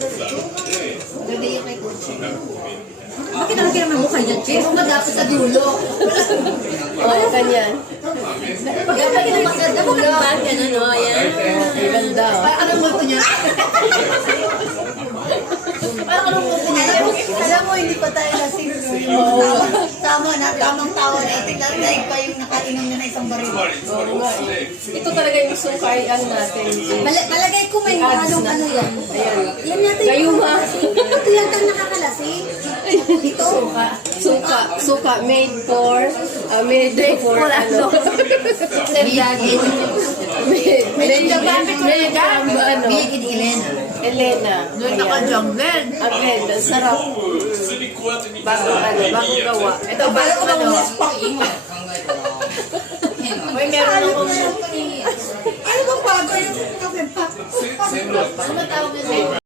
Ganda yung kay Coach. Bakit naman kaya mukha niya, Chef? Magapit sa dulo. Oo, ganyan. Pagkakit na maganda mo ka ba? Yan, ano, ayan. Ganda. Parang anong multo niya? Parang anong multo niya? Alam mo, hindi pa tayo lasing. Tama na, tamang tao na itignan na pa yung nakainom na isang baril. Oo nga eh. Ito talaga yung sukayan natin. Malagay ko may halong ano yan. Ayan. Yan natin. Gayuma. Ito yata nakakalasing. Ito. Suka made for ano. Made in Elena. Elena. Doon naka-jungle. Again, sarap. Bagong gawa. Ito ba ko ano? May meron akong Ano bang bago yung kape pa? ano tawag nito?